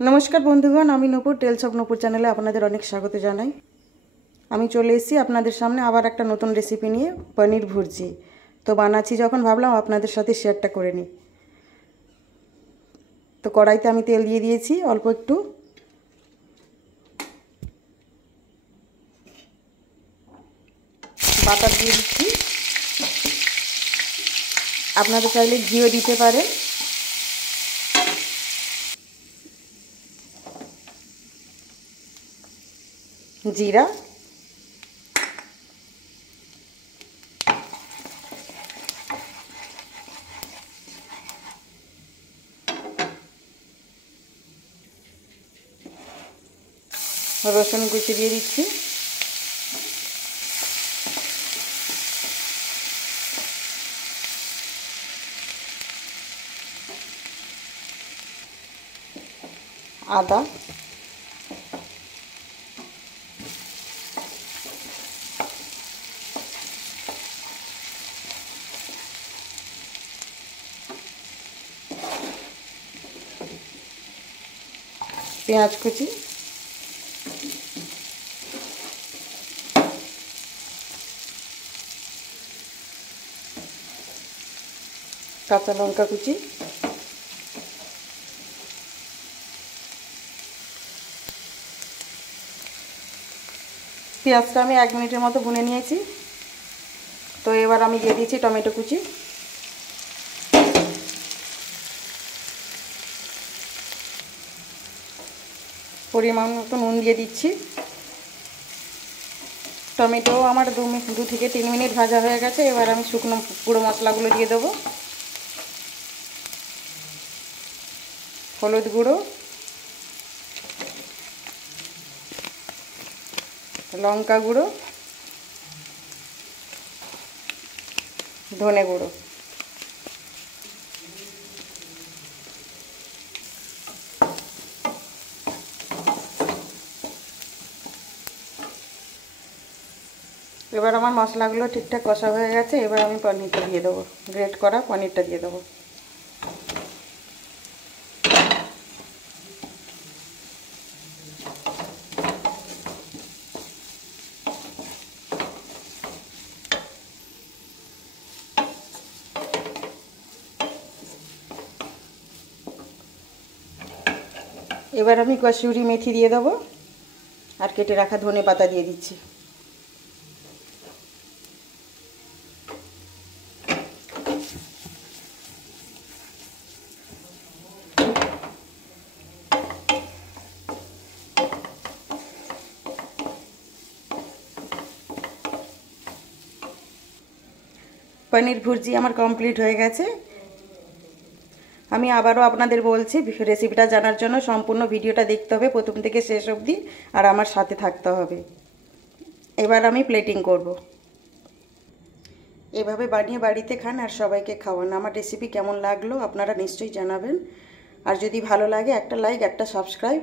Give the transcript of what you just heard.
नमस्कार बंधुगण, आमी नूपुर टेल्स अफ नूपुर चैनेले आपनादेर अनेक स्वागत जानाई। आमी चले एसेছি आपनादेर सामने आबार एक नतून रेसिपि निये पनीर भुर्जी। तो बानाচ্ছি যখন ভাবলাম আপনাদের সাথে শেয়ারটা করে নিই। তো কড়াইতে আমি তেল দিয়ে দিয়েছি অল্প একটু। বাটার দিয়ে দিচ্ছি। আপনারা চাইলে ঘিও দিতে পারেন। जीरा, रसुन कुचि दिए दीची, आदा, पेঁয়াজ कुचि, কাঁচা লঙ্কা কুচি, পেঁয়াজটা আমি 1 মিনিটের মতো ভুনে নিয়েছি। তো এবার আমি দিয়ে দিয়েছি টমেটো কুচি, পরিমাণ মতো নুন দিয়ে দিচ্ছি। টমেটো আমার 2 থেকে 3 মিনিট ভাজা হয়ে গেছে। এবার আমি শুকনো গুঁড়ো মশলাগুলো দিয়ে দেবো। হলুদ গুঁড়ো, লঙ্কা গুঁড়ো, ধনে গুঁড়ো। এবার আমার মশলাগুলো ঠিকঠাক কষা হয়ে গেছে। এবার আমি পনিরটা দিয়ে দেবো, গ্রেট করা পনিরটা দিয়ে দেবো। এবার আমি কসুরি মেথি দিয়ে দেবো আর কেটে রাখা ধনে পাতা দিয়ে দিচ্ছি। पनीर भुर्जी আমার কমপ্লিট হয়ে গেছে। আমি আবারও আপনাদের বলছি রেসিপিটা জানার জন্য সম্পূর্ণ ভিডিওটা দেখতে হবে প্রথম থেকে শেষ অবধি, আর আমার সাথে থাকতে হবে। এবার আমি প্লেটিং করব। এভাবে বানিয়ে বাড়িতে খান আর সবাইকে খাওয়ান। আমার রেসিপি কেমন লাগলো আপনারা নিশ্চয়ই জানাবেন। আর যদি ভালো লাগে একটা লাইক, একটা সাবস্ক্রাইব